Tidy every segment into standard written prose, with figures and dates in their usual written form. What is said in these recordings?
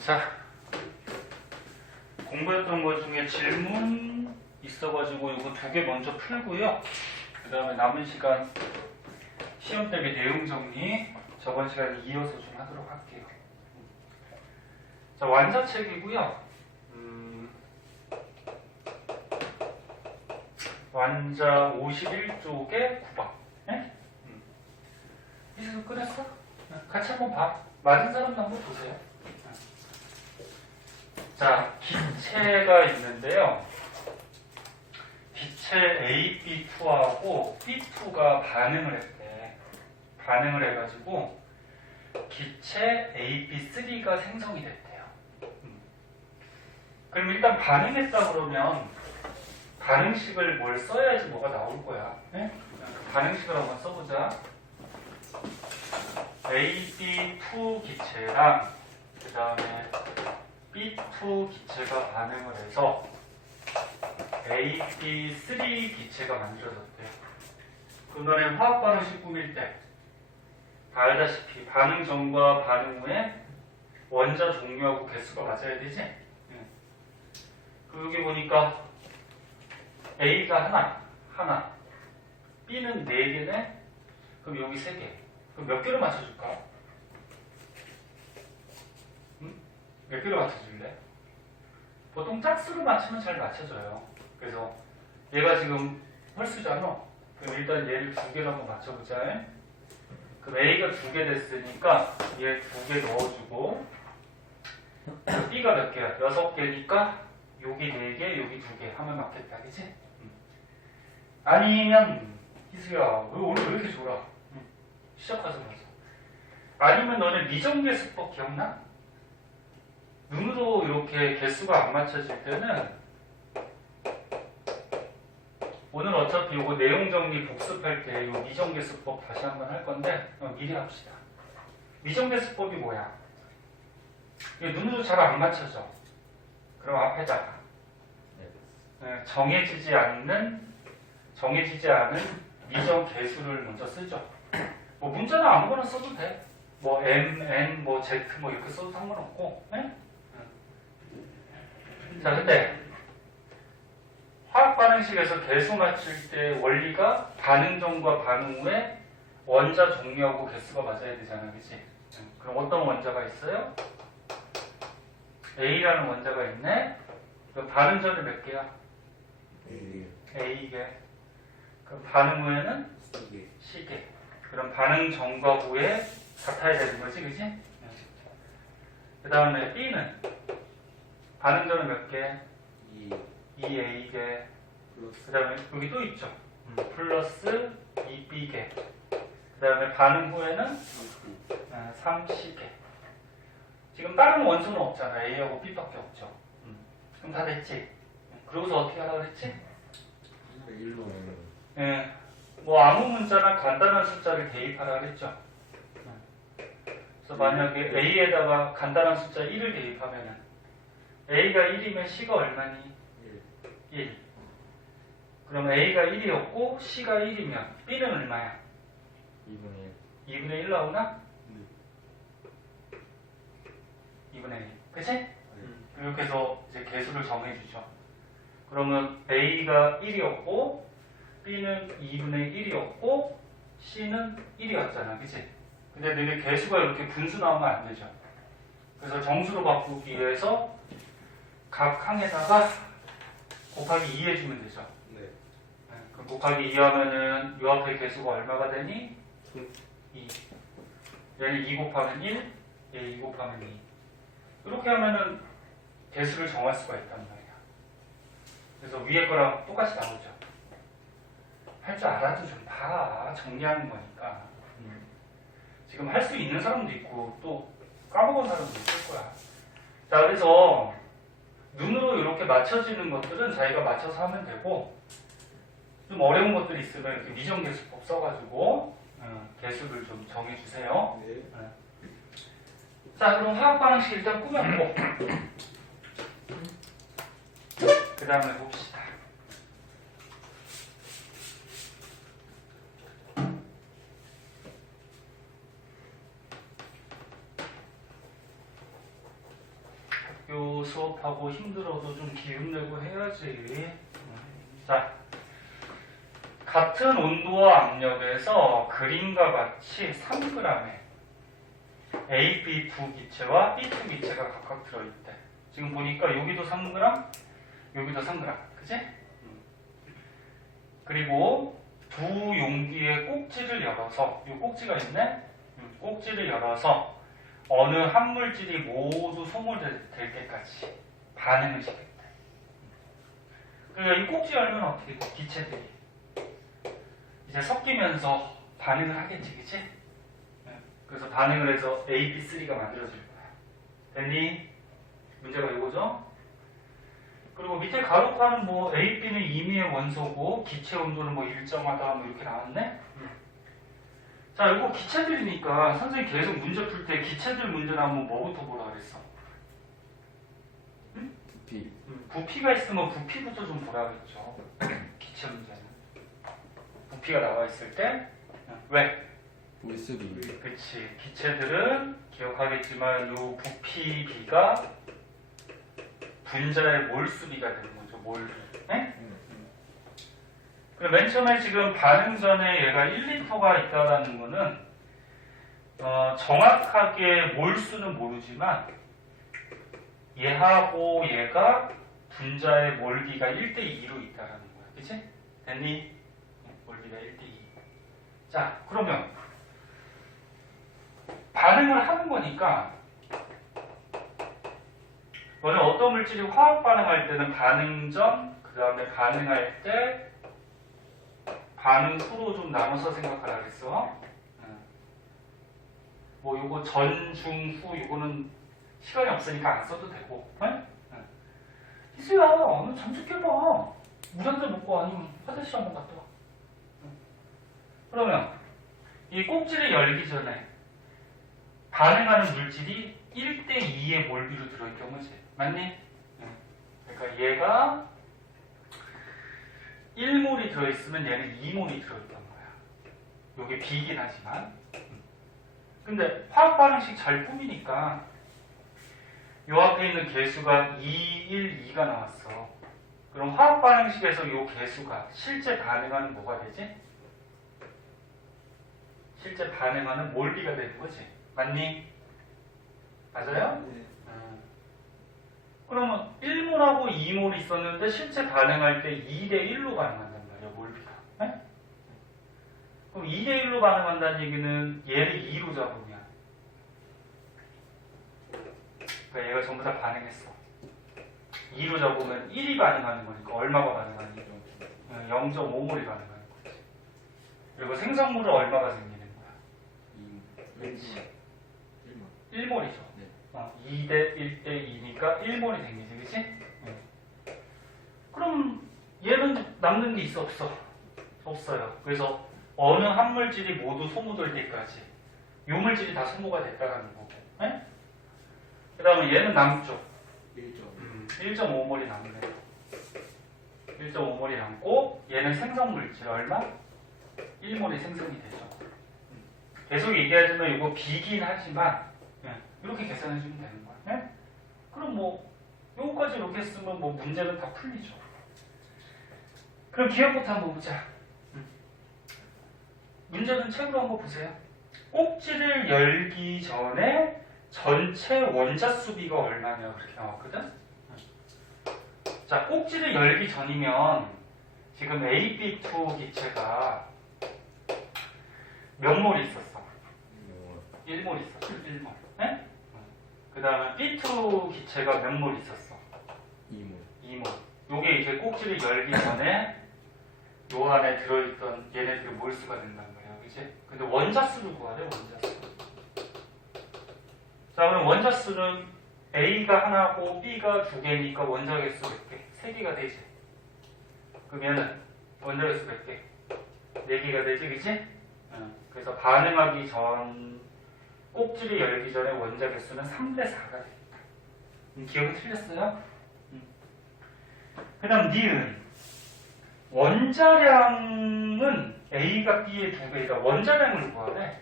자, 공부했던 것 중에 질문 있어가지고 이거 2개 먼저 풀고요. 그 다음에 남은 시간 시험 대비 내용 정리 저번 시간에 이어서 좀 하도록 할게요. 자, 완자책이고요. 완자 51쪽에 9번. 네? 이제도 끝냈어? 같이 한번 봐. 맞은 사람도 한번 보세요. 자, 기체가 있는데요. 기체 A, B2하고 B2가 반응을 했대. 반응을 해가지고 기체 A, B3가 생성이 됐대요. 그럼 일단 반응했다 그러면 반응식을 뭘 써야지 뭐가 나올 거야. 네? 반응식을 한번 써보자. A, B2 기체랑 그 다음에 B2 기체가 반응을 해서 A, B3 기체가 만들어졌대요. 그날에 화학 반응식 꾸밀 때 다 알다시피 반응 전과 반응 후에 원자 종류하고 개수가 맞아야 되지? 여기 보니까 A가 하나, B는 4개네? 그럼 여기 3개. 그럼 몇 개로 맞춰줄까? 몇 개로 맞춰줄래? 보통 짝수로 맞추면 잘 맞춰져요. 그래서 얘가 지금 홀수잖아. 그럼 일단 얘를 2개로 한번 맞춰보자. 그럼 A가 2개 됐으니까 얘 2개 넣어주고 B가 몇 개야? 6개니까 여기 4개, 여기 2개 하면 맞겠다. 그치? 아니면 희수야, 오늘 왜 이렇게 졸아? 시작하자마자. 아니면 너네 미정계수법 기억나? 눈으로 이렇게 개수가 안 맞춰질 때는 오늘 어차피 이거 내용 정리 복습할 때 이 미정계수법 다시 한번 할 건데 미리 합시다. 미정계수법이 뭐야? 이게 눈으로 잘 안 맞춰져. 그럼 앞에다가 정해지지 않은 미정계수를 먼저 쓰죠. 뭐 문자는 아무거나 써도 돼. 뭐 M, N, 뭐 Z 뭐 이렇게 써도 상관없고. 네? 자, 근데 화학 반응식에서 개수 맞출 때 원리가 반응 전과 반응 후에 원자 종류하고 개수가 맞아야 되잖아, 그치? 그럼 어떤 원자가 있어요? A라는 원자가 있네. 그럼 반응 전에 몇 개야? A개. 그럼 반응 후에는 C개. 그럼 반응 전과 후에 같아야 되는 거지, 그치? 그 다음에 B는 반응 전에 몇 개? 2A개. 그 다음에 여기 또 있죠. 플러스 2B개. 그 다음에 반응 후에는 3C개. 지금 다른 원소는 없잖아. A하고 B밖에 없죠. 그럼 다 됐지? 그러고서 어떻게 하라고 그랬지? 뭐 아무 문자나 간단한 숫자를 대입하라 그랬죠. 그래서 만약에 A에다가 간단한 숫자 1을 대입하면은 A가 1이면 C가 얼마니? 1. 그럼 A가 1이었고 C가 1이면 B는 얼마야? 2분의 1 나오나? 2분의 1. 그치? 이렇게 해서 이제 개수를 정해주죠. 그러면 A가 1이었고 B는 2분의 1이었고 C는 1이었잖아. 그치? 근데 너네 개수가 이렇게 분수 나오면 안 되죠. 그래서 정수로 바꾸기 위해서 각 항에다가 곱하기 2 해주면 되죠. 그럼 곱하기 2 하면은 요 앞에 개수가 얼마가 되니? 2. 얘는 2 곱하면 1, 얘 2 곱하면 2. 이렇게 하면은 개수를 정할 수가 있단 말이야. 그래서 위에 거랑 똑같이 나오죠. 할 줄 알아도 좀 봐. 정리하는 거니까. 지금 할 수 있는 사람도 있고 또 까먹은 사람도 있을 거야. 자, 그래서 눈으로 이렇게 맞춰지는 것들은 자기가 맞춰서 하면 되고 좀 어려운 것들이 있으면 이렇게 미정계수법 써가지고 개수를 좀 정해주세요. 자, 그럼 화학 반응식 일단 꾸몄고 그 다음에 봅시다. 그래도 수업하고 힘들어도 좀 기운 내고 해야지. 자, 같은 온도와 압력에서 그림과 같이 3g의 A, B 두 기체와 B2 기체가 각각 들어있대. 지금 보니까 여기도 3g, 여기도 3g. 그치? 그리고 두 용기의 꼭지를 열어서, 이 꼭지가 있네? 꼭지를 열어서 어느 한 물질이 모두 소모될 때까지 반응을 시켰대. 그러니까 이 꼭지 열면 어떻게 돼? 기체들이 이제 섞이면서 반응을 하겠지, 그치? 그래서 반응을 해서 AB3가 만들어질 거야. 됐니? 문제가 이거죠? 그리고 밑에 가로판은 뭐 A, B는 임의의 원소고 기체 온도는 뭐 일정하다 뭐 이렇게 나왔네? 자, 이거 기체들이니까 선생님 계속 문제 풀 때 기체들 문제 나오면 뭐부터 보라 그랬어? 응? 부피. 부피가 있으면 부피부터 좀 보라 그랬죠. 기체 문제는. 부피가 나와 있을 때 왜? 모습이. 그치. 기체들은 기억하겠지만 요 부피 비가 분자의 몰수비가 되는 거죠. 몰비. 네? 그럼 맨 처음에 지금 반응 전에 얘가 1리터가 있다라는 거는 정확하게 몰수는 모르지만 얘하고 얘가 분자의 몰비가 1대2로 있다라는 거야. 그치? 됐니? 몰비가 1대2. 자, 그러면 반응을 하는 거니까 너는 어떤 물질이 화학 반응할 때는 반응 전, 그 다음에 반응할 때, 반응 후로 좀 나눠서 생각하라 그랬어. 뭐 요거 전, 중, 후 요거는 시간이 없으니까 안 써도 되고. 희수야, 너 잠식해봐. 물 한 잔 먹고 아니면 화장실 한번 갔다 와. 그러면 이 꼭지를 열기 전에 반응하는 물질이 1대2의 몰비로 들어있던 거지. 맞니? 그러니까 얘가 1몰이 들어있으면 얘는 2몰이 들어있던 거야. 요게 비긴 하지만. 근데 화학 반응식 잘 꾸미니까 요 앞에 있는 개수가 2, 1, 2가 나왔어. 그럼 화학 반응식에서 요 개수가 실제 반응하는 뭐가 되지? 실제 반응하는 몰비가 되는 거지. 맞니? 맞아요? 네. 그러면 1몰하고 2몰 있었는데 실제 반응할 때 2대1로 반응한단 말이야, 몰비가. 네? 그럼 2대1로 반응한다는 얘기는 얘를 2로 잡으면 그러니까 얘가 전부 다 반응했어. 2로 잡으면 1이 반응하는 거니까 얼마가 반응하는 거죠? 0.5몰이 반응하는 거지. 그리고 생성물은 얼마가 생기는 거야? 그렇지. 1몰이죠. 2대 1대 2니까 1몰이 생기지, 그치? 그럼 얘는 남는 게 있어, 없어? 없어요. 그래서 어느 한 물질이 모두 소모될 때까지 요 물질이 다 소모가 됐다는 거고. 그 다음에 얘는 남죠. 1.5몰이 남네. 1.5몰이 남고 얘는 생성물질 얼마? 1몰이 생성이 되죠. 계속 얘기하지만 이거 비긴 하지만 이렇게 계산해주면 되는 거야. 네? 그럼 뭐 요거까지 이렇게 쓰면 뭐 문제는 다 풀리죠. 그럼 기억부터 한번 보자. 문제는 책으로 한번 보세요. 꼭지를 열기 전에 전체 원자 수비가 얼마냐 그렇게 나왔거든. 자, 꼭지를 열기 전이면 지금 AB2 기체가 몇 몰이 있었어? 1몰 있었어. 1몰. 네? 그 다음에 B2 기체가 몇 몰 있었어? 2몰. 요게 이제 꼭지를 열기 전에 요 안에 들어있던 얘네들의 몰수가 된단 말이야. 그치? 근데 원자수를 구하래, 원자수. 자, 그럼 원자수는 A가 하나고 B가 두 개니까 원자 개수 몇 개? 3개가 되지. 그러면은 원자 개수 몇 개? 4개가 되지, 그치? 그래서 반응하기 전 꼭지를 열기 전에 원자 개수는 3대4가 됩니다. 기억이 틀렸어요? 그 다음 니은 원자량은 A가 B의 2배이다. 원자량을 구하래.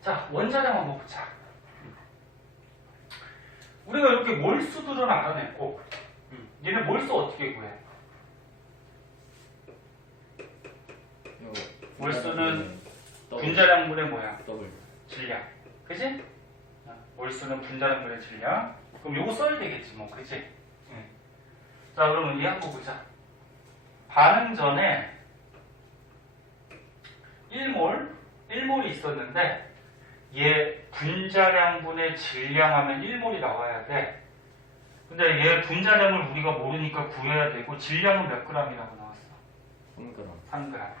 자, 원자량 한번 보자. 우리가 이렇게 몰수들은 알아냈고 얘네 몰수 어떻게 구해? 몰수는 분자량분의 뭐야? 더블. 질량. 그치? 몰수는 분자량분의 질량. 그럼 요거 써야 되겠지 뭐. 그치? 자 그러면 이 한 거 보자. 반응 전에 1몰이 있었는데 얘 분자량분의 질량하면 1몰이 나와야 돼. 근데 얘 분자량을 우리가 모르니까 구해야 되고 질량은 몇 g이라고 나왔어? 3g. 3g.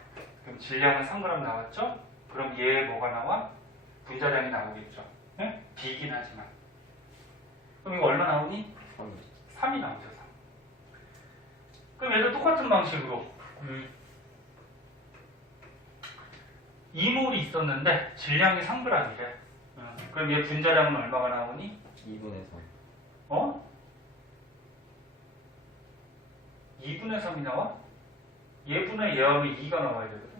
그럼 질량은 3g 나왔죠? 그럼 얘 뭐가 나와? 분자량이 나오겠죠. 네? 비긴 하지만. 그럼 이거 얼마 나오니? 3이 나오죠. 3. 그럼 얘도 똑같은 방식으로 2몰이 있었는데 질량이 3g이래. 그럼 얘 분자량은 얼마가 나오니? 2분의 3. 어? 2분의 3이 나와? 얘분의 얘하면 2가 나와야 되거든.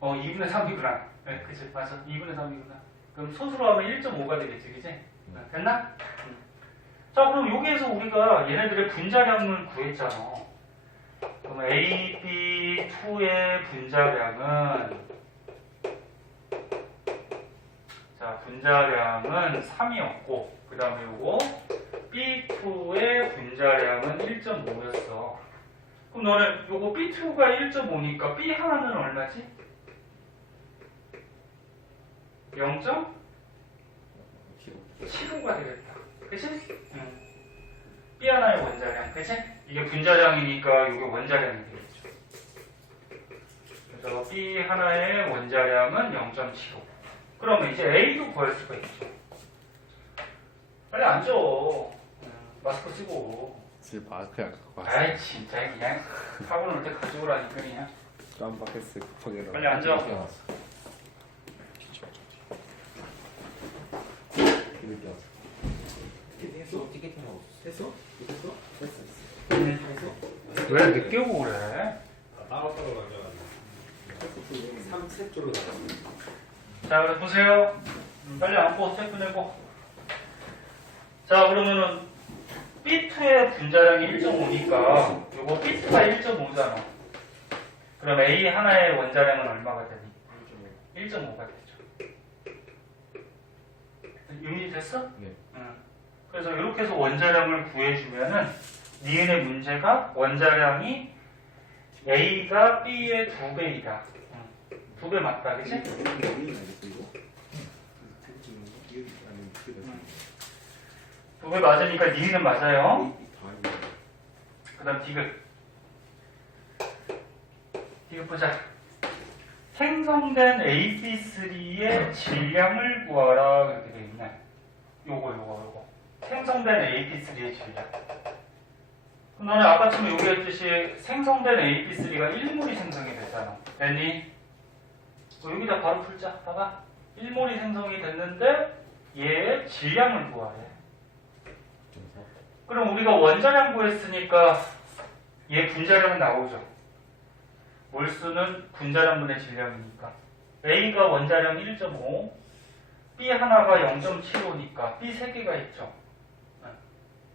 2분의 3이구나. 네, 그치, 맞아. 2분의 3이구나. 그럼 소수로 하면 1.5가 되겠지, 그치? 됐나? 자, 그럼 여기에서 우리가 얘네들의 분자량을 구했잖아. 그럼 AB2의 분자량은, 자, 분자량은 3이었고, 그 다음에 요거 B2의 분자량은 1.5였어. 그럼 너는 요거 B2가 1.5니까 B 하나는 얼마지? 0.75가 되겠다. 그치? B 하나의 원자량, 그치? 이게 분자량이니까 이게 원자량이 되겠죠. 그래서 B 하나의 원자량은 0.75. 그러면 이제 A도 구할 수가 있죠. 빨리 앉아. 마스크 쓰고. 그냥 갖고 왔어. 아이 진짜 그냥 사고 날 때 가져오라니까 그냥. 깜빡했어. 급하게. 빨리 앉아. 했어? 티켓팅 하고 했어? 했어? 했어. 왜 늦게 오고 그래? 따로따로 가져가지고 3세트로 나왔어요. 자, 그래 보세요. 빨리 앉고 스태프 내고. 자, 그러면은 B2의 분자량이 1.5니까 요거 B2가 1.5잖아. 그럼 A 하나의 원자량은 얼마가 되니? 1.5가 되죠. 이해이 됐어? 네. 응. 그래서 이렇게 해서 원자량을 구해주면은 니은의 문제가 원자량이 A가 B의 2배이다. 2배 맞다, 그치? 2배 맞으니까 니은은 맞아요. 그 다음 디귿. 디귿 보자. 생성된 AP3의 질량을 구하라. 그렇게 되어 있네. 요거. 생성된 AP3의 질량. 그럼 너는 아까처럼 여기 했듯이 생성된 AP3가 1몰이 생성이 됐잖아. 됐니? 여기다 바로 풀자. 봐봐. 1몰이 생성이 됐는데 얘의 질량을 구하래. 그럼 우리가 원자량 구했으니까 얘 분자량은 나오죠. 몰수는 분자량분의 질량이니까 A가 원자량 1.5, B 하나가 0.75니까 B 3개가 있죠.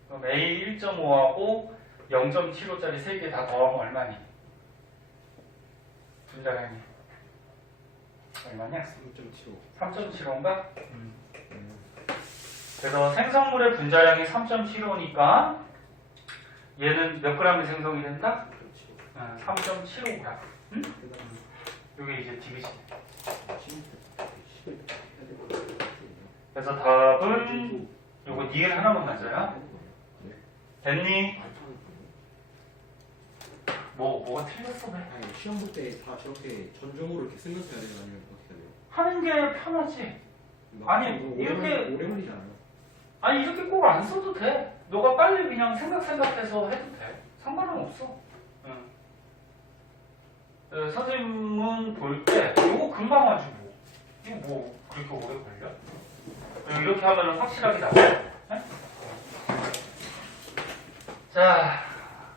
그럼 A 1.5하고 0.75짜리 3개 다 더하면 얼마니? 분자량이 얼마냐? 3.75인가? 그래서 생성물의 분자량이 3.75니까 얘는 몇 g이 생성이 된다? 3.75g. 응? 이게 이제 디귿이네. 그래서 답은 요거 니은 하나만 맞아요. 됐니? 뭐가 틀렸어? 왜? 아니 시험 볼 때 다 저렇게 전종으로 이렇게 쓰면서 해야 되는 거 아니면 어떻게 해야 돼요? 하는 게 편하지. 아니, 이렇게- 오래 걸리지 않아요? 아니 이렇게 꼭 안 써도 돼. 너가 빨리 그냥 생각해서 해도 돼. 상관은 없어. 응. 선생님은 볼 때 이거 금방 하지 뭐. 이거 뭐 그렇게 오래 걸려? 그리고 이렇게 하면 확실하게 나와요. 네? 자,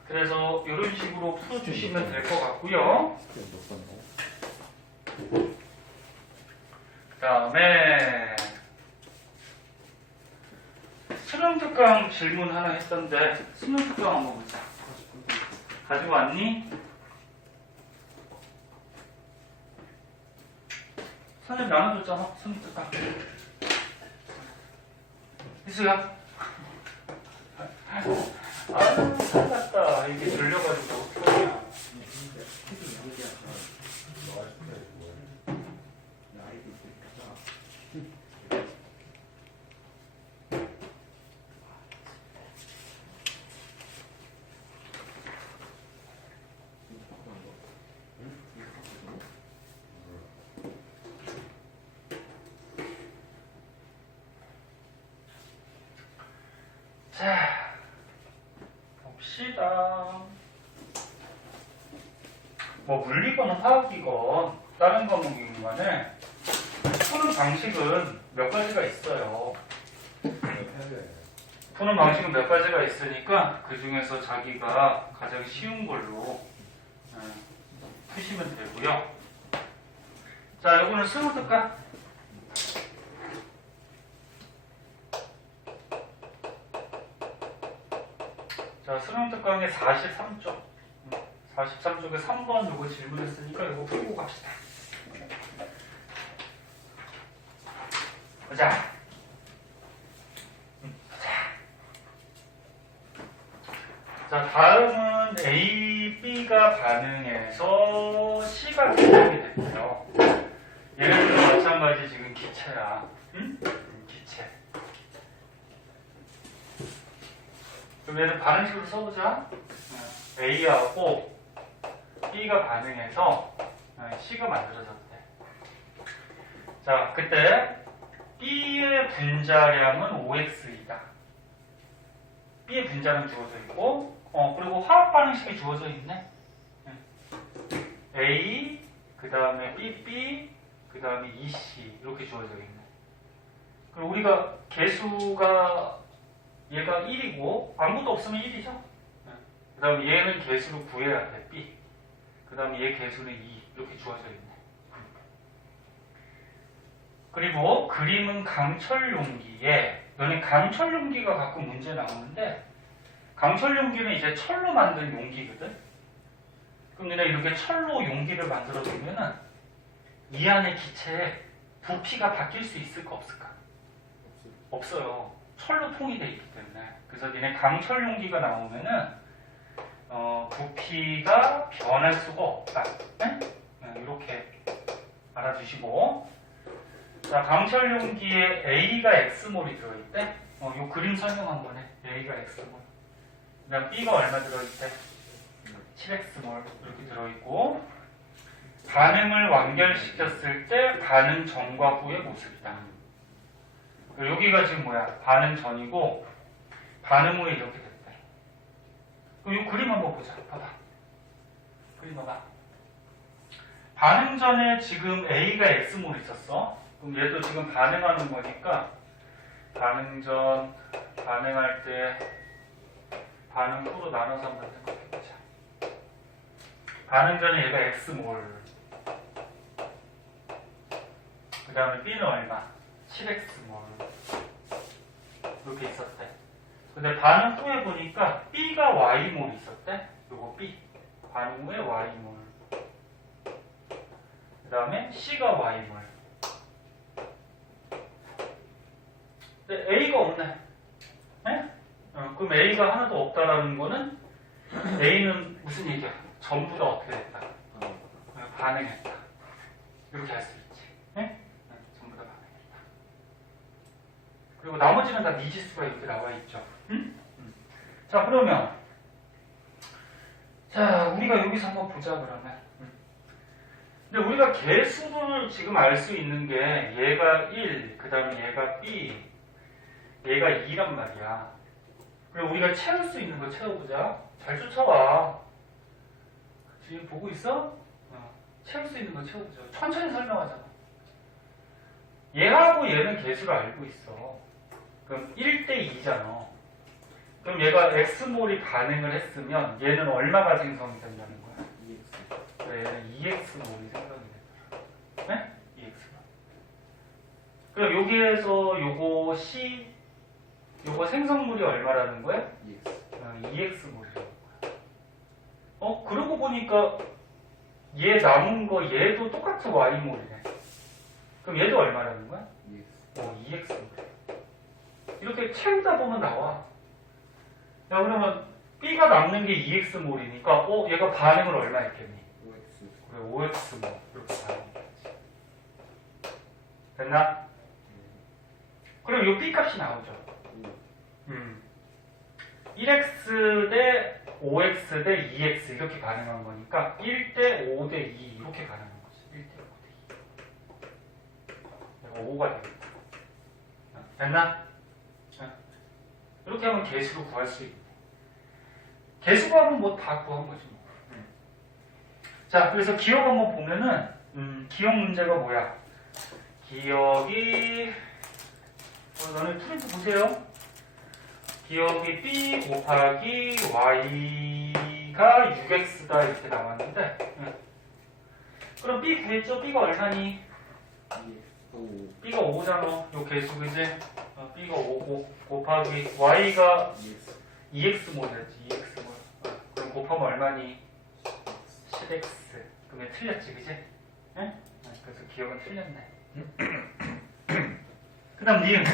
그래서 이런 식으로 풀어주시면 될 것 같고요. 그 다음에 수능 특강 질문 하나 했던데 수능 특강 한번 보자. 가지고 왔니? 선생님 나눠줬잖아. 수능 특강. 희수야. 아, 살았다. 이게 졸려가지고 어떡하냐. 헤딩 양기하자. 너가 싶은데 뭐야? 나 아이디 있으니까. 자, 봅시다. 뭐 물리건 화학이건 다른 과목이건 간에 푸는 방식은 몇 가지가 있어요. 해야 돼. 푸는 방식은 몇 가지가 있으니까 그 중에서 자기가 가장 쉬운 걸로 푸시면 되고요. 자, 이거는 수능 특강. 자, 수능 특강의 43쪽. 43쪽에 3번 요거 질문했으니까 요거 풀고 갑시다. 보자. 자, 다음은 A, B가 반응해서 C가 결합이 됐고요. 얘네들도 마찬가지 지금 기체야. 응? 기체. 그럼 얘는 반응식으로 써보자. A하고 B가 반응해서 C가 만들어졌대. 자, 그때 B의 분자량은 5x이다. B의 분자량 주어져 있고, 그리고 화학 반응식이 주어져 있네. A, 그 다음에 BB, 그 다음에 EC 이렇게 주어져 있네. 그리고 우리가 개수가 얘가 1이고 아무것도 없으면 1이죠. 그 다음에 얘는 개수를 구해야 돼. B. 그 다음에 얘 개수는 2 이렇게 주어져 있네. 그리고 그림은 강철 용기에, 너는 강철 용기가 가끔 문제 나오는데, 강철 용기는 이제 철로 만든 용기거든. 그럼 너네 이렇게 철로 용기를 만들어 두면은 이 안에 기체에 부피가 바뀔 수 있을까 없을까? 없어요. 철로 통일되어 있기 때문에. 그래서 니네 강철 용기가 나오면은 부피가 변할 수가 없다. 네? 이렇게 알아두시고. 자, 강철 용기에 A가 X몰이 들어있대. 요 그림 설명한 거네. A가 X몰. 그 다음 B가 얼마 들어있대? 7X몰 이렇게 들어있고, 반응을 완결시켰을 때 반응 전과 후의 모습이다. 여기가 지금 뭐야? 반응 전이고 반응 후에 이렇게 됐대. 그럼 이 그림 한번 보자. 봐봐. 그림 봐봐. 반응 전에 지금 A가 X몰 있었어. 그럼 얘도 지금 반응하는 거니까 반응 전, 반응할 때 반응 후로 나눠서 한번 생각해보자. 반응 전에 얘가 X몰, 그 다음에 B는 얼마? 7X몰 이렇게 있었대. 근데 반응 후에 보니까 B가 Y몰 있었대. 요거 B. 반응 후에 Y몰. 그 다음에 C가 Y몰. 근데 A가 없네. 네? 그럼 A가 하나도 없다라는 거는 A는 무슨 얘기야? 전부 다 어떻게 됐다? 반응했다. 이렇게 할 수 있지. 네? 전부 다 반응했다. 그리고 나머지는 다 미지수가 이렇게 나와 있죠. 응? 자, 그러면 자, 우리가 여기서 한번 보자 그러면. 근데 우리가 개수를 지금 알 수 있는 게 얘가 1, 그 다음에 얘가 B, 얘가 2란 말이야. 그리고 우리가 채울 수 있는 거 채워보자. 잘 쫓아와. 지금 보고 있어? 채울 수 있는 거 채워보자. 천천히 설명하잖아. 얘하고 얘는 개수를 알고 있어. 그럼 1대 2잖아. 그럼 얘가 X몰이 반응을 했으면 얘는 얼마가 생성이 된다는 거야? 2x. 그래, 얘는 2X몰이 생성이 된다. 네? 2X몰. 그럼 여기에서 요거 C, 요거 생성물이 얼마라는 거야? EX. 2x몰이라고. 그러고 보니까 얘 남은 거 얘도 똑같은 y몰이네. 그럼 얘도 얼마라는 거야? EX. 2x몰. 이렇게 채우다 보면 나와. 야, 그러면 B가 남는 게 2x몰이니까 얘가 반응을 얼마 했겠니? OX. 그래, 5x몰. 이렇게 반응해야지. 됐나? 그럼 요 B 값이 나오죠. 1x 대 5x 대 2x 이렇게 가능한 거니까 1대 5 대 2 이렇게 가능한 거지. 1대 5 대 2. 5가 되겠다. 됐나? 이렇게 하면 개수로 구할 수 있네. 개수 구하면 뭐 다 구한 거지 뭐. 자, 그래서 기억 한번 보면은 기억 문제가 뭐야? 기억이 너네 프린트 보세요. 기억이 B 곱하기 Y가 6X다 이렇게 나왔는데 그럼 B 구했죠? B가 얼마니? 오. B가 5잖아. 요 개수 그지? B가 5고 곱하기 Y가 EX. 2X몰이었지. 2X몰. 그럼 곱하면 얼마니? 10X. 그러면 틀렸지 그지? 그래서 기억은 틀렸네. 그 다음 니은.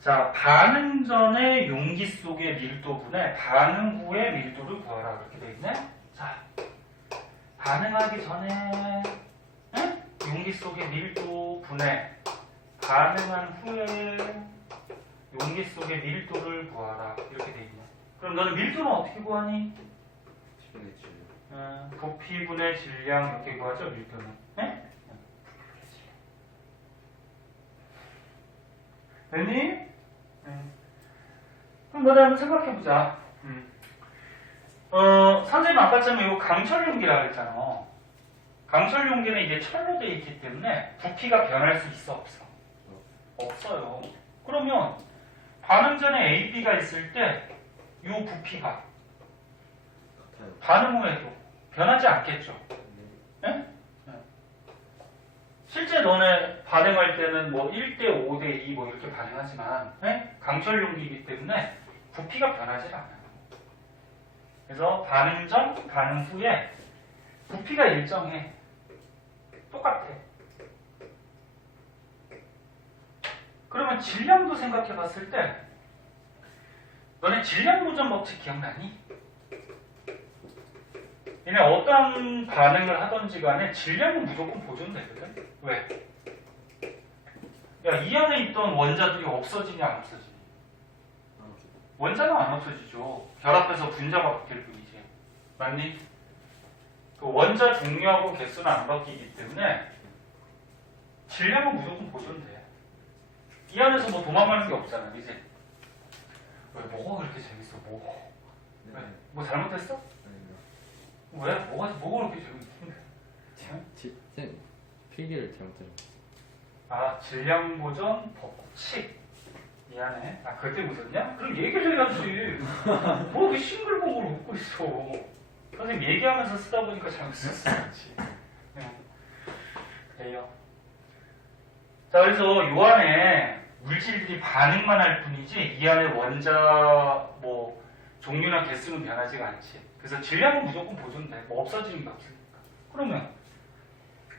자, 반응 전의 용기 속의 밀도분의 반응 후의 밀도를 구하라. 그렇게 돼 있네. 자, 반응하기 전에 용기 속의 밀도분의 반응한 후에 용기 속의 밀도를 구하라. 이렇게 돼 있네. 그럼 너는 밀도는 어떻게 구하니? 부피분의 질량 이렇게 구하죠. 밀도는. 됐니? 그럼 너네 한번 생각해보자. 선생님 아까처럼 이거 강철 용기라 그랬잖아. 강철 용기는 이게 철로 되어 있기 때문에 부피가 변할 수 있어, 없어? 없어요. 그러면 반응 전에 A, B가 있을 때 이 부피가 같아요. 반응 후에도 변하지 않겠죠? 실제 너네 반응할 때는 뭐 1대 5대 2 뭐 이렇게 반응하지만 강철 용기이기 때문에 부피가 변하지 않아요. 그래서 반응 전, 반응 후에 부피가 일정해. 똑같아. 그러면 질량도 생각해 봤을 때 너네 질량 보존 법칙 기억나니? 얘네 어떤 반응을 하던지 간에 질량은 무조건 보존되거든? 왜? 야, 이 안에 있던 원자들이 없어지냐 안 없어지냐? 원자는 안 없어지죠. 결합해서 분자가 바뀔 뿐이지. 맞니? 그 원자 종류하고 개수는 안 바뀌기 때문에 질량은 무조건 보존돼. 이 안에서 뭐 도망가는 게 없잖아, 이제. 왜 뭐가 그렇게 재밌어? 뭐? 왜? 뭐 잘못했어? 왜? 뭐가 그렇게 재밌는데? 필기를 잘못했어요. 아, 질량 보존 법칙. 미안해. 아, 그때 웃었냐? 그럼 얘기를 해야지. 뭐 이렇게 싱글벙글 웃고 있어. 선생님 얘기하면서 쓰다 보니까 잘못 썼지. 그래요. 자, 그래서 요 안에 물질들이 반응만 할 뿐이지 이 안에 원자 뭐 종류나 개수는 변하지가 않지. 그래서 질량은 무조건 보존돼. 뭐 없어지는 게 없으니까. 그러면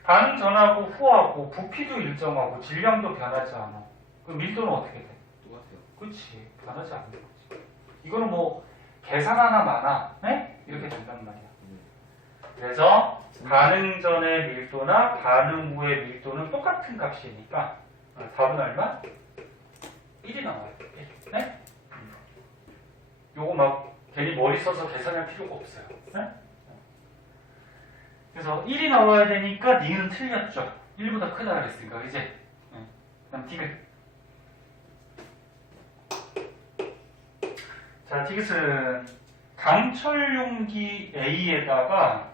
반응 전하고 후하고 부피도 일정하고 질량도 변하지 않아. 그럼 밀도는 어떻게 돼? 똑같아요. 그렇지. 변하지 않는 거지. 이거는 뭐 계산 하나 많아. 이렇게 된단 말이야. 그래서 반응 전의 밀도나 반응 후의 밀도는 똑같은 값이니까 답은 얼마? 1이 나와요. 1. 네? 요거 막 괜히 머리 써서 계산할 필요가 없어요. 네? 그래서 1이 나와야 되니까 니은 틀렸죠. 1보다 크다 그랬으니까, 그지? 네. 그다음 디귿. 자, 디귿은 강철 용기 A에다가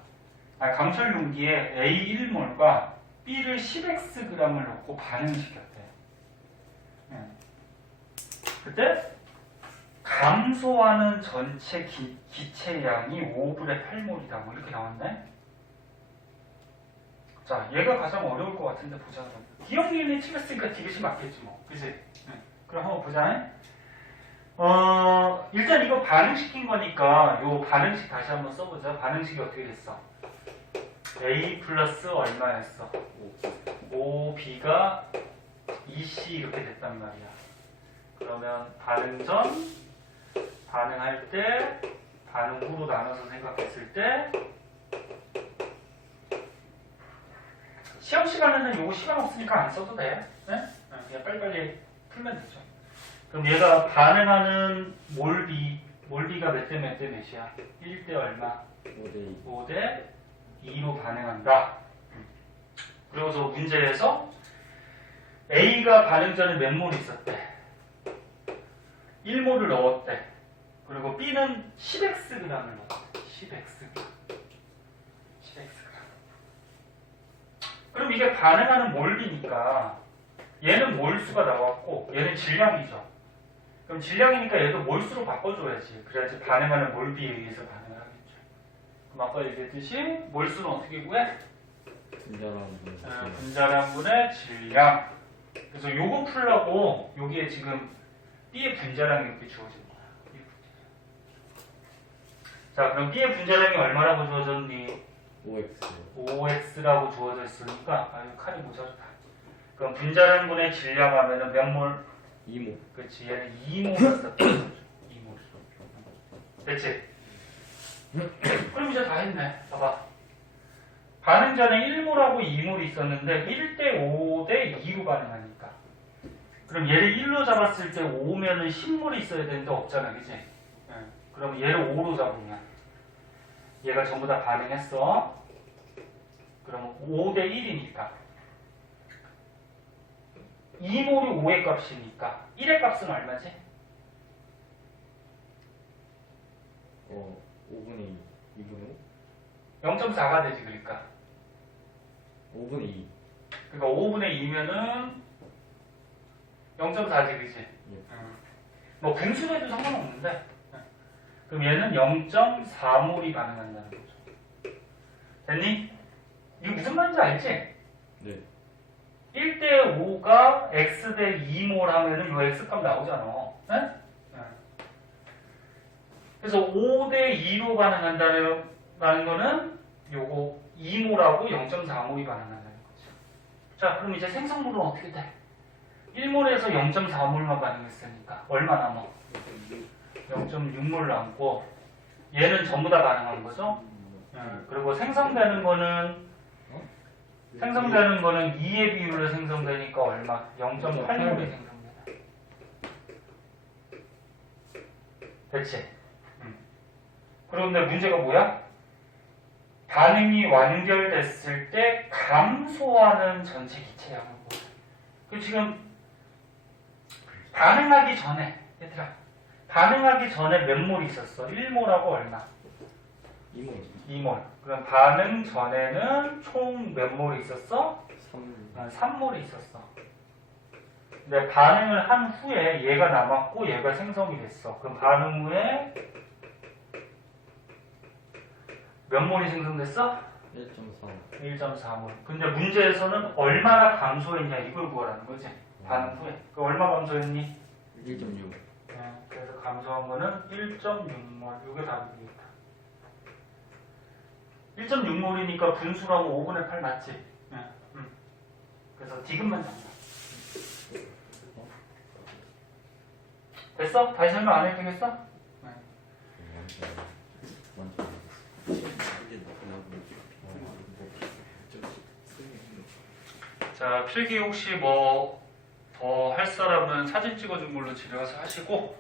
강철 용기에 A 1몰과 B를 10Xg을 넣고 반응시켰대. 그때 감소하는 전체 기체량이 5분의 8몰이다. 뭐 이렇게 나왔네. 자, 얘가 가장 어려울 것 같은데 보자. 그럼. 기억리은이 틀렸으니까 디귿이 맞겠지 뭐. 그지? 네. 그럼 한번 보자. 일단 이거 반응시킨 거니까 요 반응식 다시 한번 써보자. 반응식이 어떻게 됐어? A 플러스 얼마였어? 5B가 2C 이렇게 됐단 말이야. 그러면 반응 전, 반응할 때, 반응 후로 나눠서 생각했을 때 시험 시간에는 요거 시간 없으니까 안 써도 돼. 네? 그냥 빨리빨리 풀면 되죠. 그럼 얘가 반응하는 몰비가 몇 대 몇이야? 1대 얼마? 5대 2로 반응한다. 그리고서 문제에서 A가 반응 전에 몇 몰 있었대? 1몰을 넣었대. 그리고 B는 10xg을 넣었대. 10xg. 그럼 이게 반응하는 몰비니까 얘는 몰수가 나왔고 얘는 질량이죠. 그럼 질량이니까 얘도 몰수로 바꿔줘야지. 그래야지 반응하는 몰비에 의해서 반응을 하겠죠. 그럼 아까 얘기했듯이 몰수는 어떻게 구해? 분자량분의 질량. 그래서 요거 풀라고 여기에 지금 B의 분자량이 이렇게 주어진 거야. 자, 그럼 B의 분자량이 얼마라고 주어졌니? 5x라고 주어져 있으니까 아유 칼이 모자르다. 그럼 분자량분의 질량 하면은 몇 몰? 2몰. 그렇지. 얘는 2몰 있었다. 2몰. 됐지? 그럼 이제 다 했네. 봐봐. 반응 전에 1몰하고 2몰이 있었는데 1대 5대 2로 반응하니까. 그럼 얘를 1로 잡았을 때 5면은 10몰이 있어야 되는데 없잖아. 그치? 그럼 얘를 5로 잡으면 얘가 전부 다 반응했어. 그러면 5대 1이니까 2몰이 5의 값이니까 1의 값은 얼마지? 5분의 2. 2분의 0.4가 되지. 그러니까 5분의 2. 그러니까 5분의 2면은 0.4지. 그치? 뭐 분수해도 상관없는데 그럼 얘는 0.4몰이 반응한다는 거죠. 됐니? 이거 무슨 말인지 알지? 네. 1대 5가 x 대 2몰 하면은 요 x값 나오잖아. 네? 네. 그래서 5대 2로 반응한다는 거는 요거 2몰하고 0.4몰이 반응한다는 거죠. 자, 그럼 이제 생성물은 어떻게 돼? 1몰에서 0.4몰만 반응했으니까 얼마 남아? 0.6몰 남고 얘는 전부 다 반응한 거죠. 그리고 생성되는 거는 2의 비율로 생성되니까 얼마? 0.8몰이 생성된다. 됐지? 그런데 문제가 뭐야? 반응이 완결됐을 때 감소하는 전체 기체량을 보여. 그 지금 반응하기 전에 얘들아 반응하기 전에 몇 몰이 있었어? 1몰하고 얼마? 2몰. 2몰. 그럼 반응 전에는 총 몇 몰이 있었어? 3몰이 있었어. 근데 반응을 한 후에 얘가 남았고 얘가 생성이 됐어. 그럼 반응 후에 몇 몰이 생성됐어? 1.4. 1.4몰. 근데 문제에서는 얼마나 감소했냐 이걸 구하라는 거지. 반응 후에. 그 얼마 감소했니? 1.6. 그래서 감소한 거는 1.6몰. 이게 답이겠다. 1.6몰이니까 분수라고 5분의 8 맞지? 그래서 디귿만 잡자. 됐어? 다시 설명 안 해도 되겠어? 자, 필기 혹시 뭐 더 할 사람은 사진 찍어준 걸로 집에 가서 하시고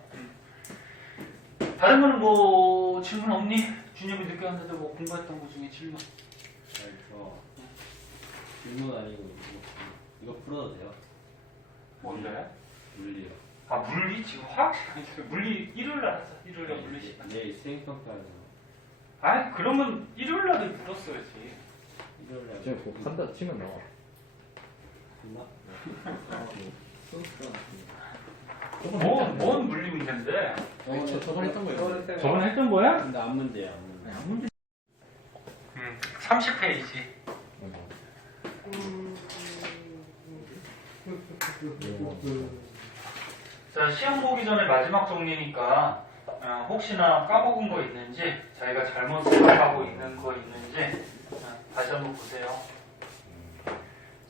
다른 거는 뭐 질문 없니? 준엽이 늦게 왔는데 뭐 공부했던 거 중에 질문. 저 질문 아니고 이거 풀어도 돼요? 뭔데? 물리요. 아 물리? 지금 화학 시간이 물리 일요일날 하자. 일요일날 물리 시간. 내일 수행평가에서 아 그러면 일요일날에 물었어야지. 일요일날 지금 뭐 판다 치면 나와. 됐나? 뭔 물리 문제인데? 저번에 했던 거예요. 저번에 했던 거야? 근데 안 문제야 안 문제. 30페이지. 자, 시험 보기 전에 마지막 정리니까 혹시나 까먹은 거 있는지 자기가 잘못 생각하고 있는 거 있는지 다시 한번 보세요.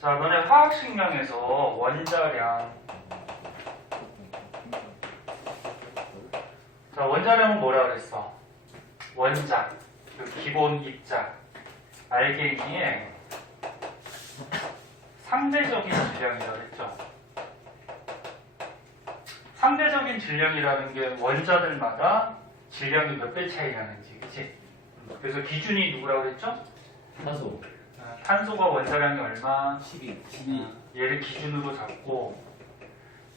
자, 너네 화학식량에서 원자량. 자, 원자량은 뭐라 그랬어? 원자, 그 기본 입자, 알게인의 상대적인 질량이라고 했죠. 상대적인 질량이라는 게 원자들마다 질량이 몇 배 차이 나는지, 그치? 그래서 기준이 누구라고 그랬죠? 탄소 탄소가 원자량이 얼마? 12 얘를 기준으로 잡고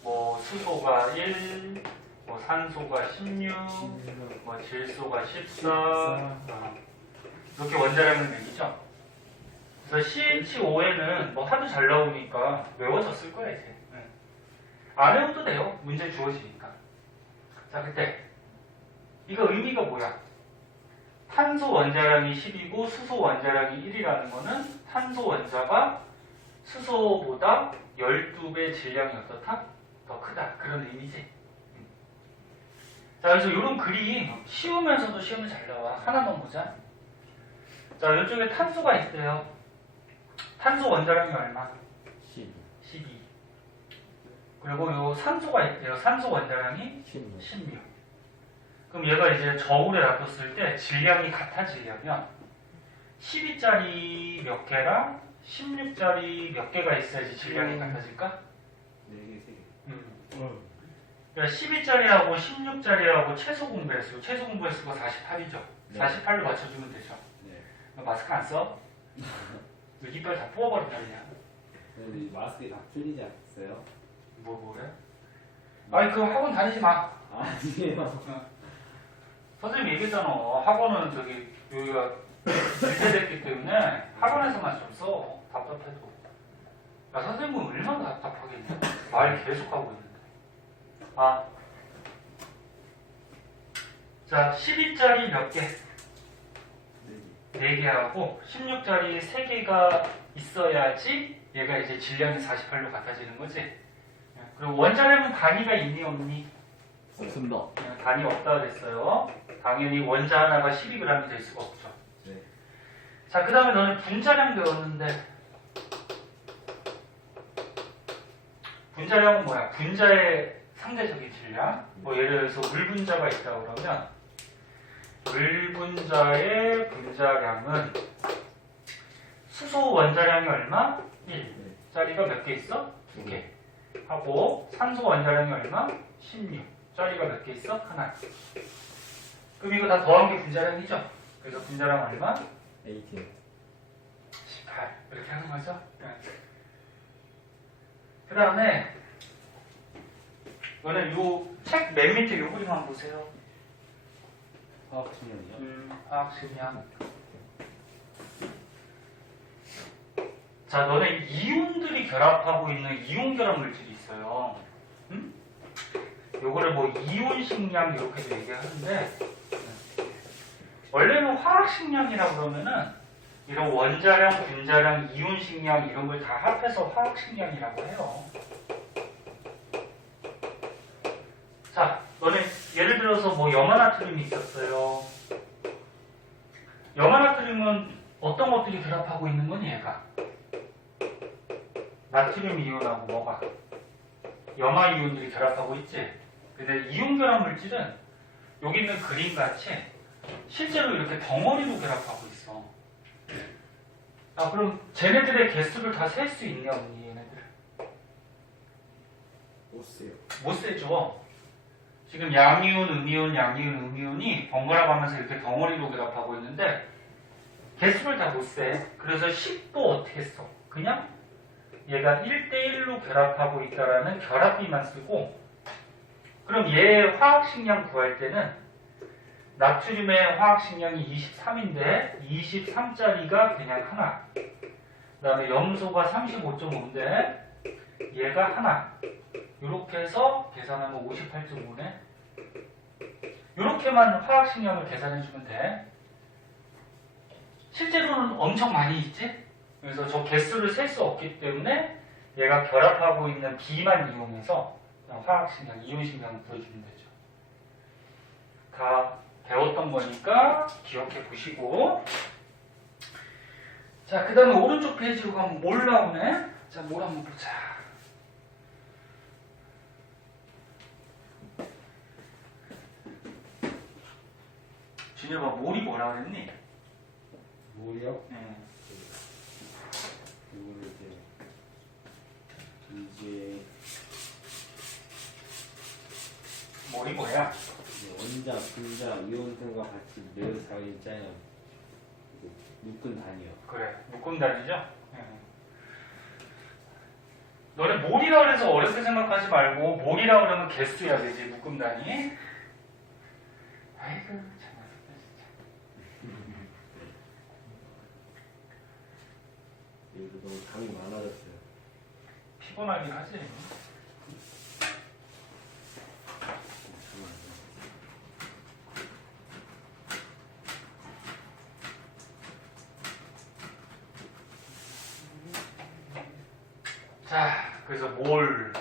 뭐 수소가 1, 뭐 산소가 16, 뭐 질소가 14 이렇게 원자량을 매기죠. 그래서 CH5에는 뭐 하도 잘 나오니까 외워졌을 거야 이제. 안 외워도 돼요. 문제 주어지니까. 자, 그때 이거 의미가 뭐야? 탄소 원자량이 10이고 수소 원자량이 1이라는 거는 탄소 원자가 수소보다 12배 질량이 어떻다? 더 크다. 그런 의미지. 자, 그래서 이런 그림 쉬우면서도 시험에 잘 나와. 하나만 보자. 자, 이쪽에 탄소가 있어요. 탄소 원자량이 얼마? 12. 그리고 요 산소가 있대요. 산소 원자량이 16. 그럼 얘가 이제 저울에 놔뒀을 때 질량이 같아지려면 12짜리 몇 개랑 16짜리 몇 개가 있어야지 질량이 같아질까? 4개, 3개. 그러니까 12짜리하고 16짜리하고 최소 공배수, 최소 공배수가 48이죠. 네. 48로 맞춰주면 되죠. 네. 너 마스크 안 써? 너 이빨 다 뽑아버린다 그냥. 근데 마스크 다 풀리지 않았어요? 뭐래? 아니 그 학원 다니지 마. 아니에요. 선생님 얘기했잖아. 학원은 저기 여기가 밀폐됐기 때문에 학원에서만 좀 써. 답답해도. 야 선생님은 얼마나 답답하겠냐. 말 계속하고 있는데. 자 12짜리 몇 개? 4개 하고 16짜리 3개가 있어야지 얘가 이제 질량이 48로 같아지는 거지. 그리고 원자량은 단위가 있니 없니? 없습니다. 단위 없다 그랬어요. 당연히 원자 하나가 12g이 될 수가 없죠. 네. 자, 그 다음에 너는 분자량 배웠는데 분자량은 뭐야? 분자의 상대적인 질량. 뭐 예를 들어서 물 분자가 있다 그러면 물 분자의 분자량은 수소 원자량이 얼마? 1짜리가 몇 개 있어? 2개 하고 산소 원자량이 얼마? 16짜리가 몇 개 있어? 하나. 그럼 이거 다 더한 게 분자량이죠? 그래서 분자량 얼마? 18 18 이렇게 하는 거죠? 그 다음에 너는 요 책 맨 밑에 요 그림 한번 보세요. 화학식량이요? 화학식량. 자, 너네 이온들이 결합하고 있는 이온 결합 물질이 있어요. 요거를 뭐 이온식량 이렇게도 얘기하는데 원래는 화학식량이라고 그러면은 이런 원자량, 분자량, 이온식량 이런 걸 다 합해서 화학식량이라고 해요. 자, 너네 예를 들어서 뭐 염화나트륨이 있었어요. 염화나트륨은 어떤 것들이 결합하고 있는 거니 얘가? 나트륨 이온하고 뭐가? 염화 이온들이 결합하고 있지. 근데 이온 결합 물질은 여기 있는 그림 같이 실제로 이렇게 덩어리로 결합하고 있어. 아, 그럼 쟤네들의 개수를 다 셀 수 있냐 없니 얘네들? 못 세요. 못 세죠. 지금 양이온, 음이온, 양이온, 음이온이 번갈아 가면서 이렇게 덩어리로 결합하고 있는데 개수를 다 못 세. 그래서 10도 어떻게 써? 그냥 얘가 1대1로 결합하고 있다라는 결합비만 쓰고, 그럼 얘의 화학식량 구할 때는 나트륨의 화학식량이 23인데 23짜리가 그냥 하나, 그 다음에 염소가 35.5인데 얘가 하나, 이렇게 해서 계산하면 58.5네. 이렇게만 화학식량을 계산해주면 돼. 실제로는 엄청 많이 있지? 그래서 저 개수를 셀 수 없기 때문에 얘가 결합하고 있는 B만 이용해서 그냥 화학식량, 이온식량을 구해주면 되죠. 다 배웠던 거니까 기억해 보시고. 자, 그 다음에 오른쪽 페이지로 가면 뭘 나오네? 자, 뭘 한번 보자. 준혁아, 뭘이 뭐라 그랬니? 뭘이요? 네. 이거를 이제 뭘이 뭐야? 원자, 분자, 이온 등과 같이 매우 잘 짜요. 묶은 단위요. 그래, 묶음단위죠? 너네 몰이라 그래서 어렵게 생각하지 말고 몰이라 그러면 개수야 되지, 묶음단위. 아이고, 참 어렵다, 진짜. 여기도 너무 감이 많아졌어요. 피곤하긴 하지. 자, 그래서 몰은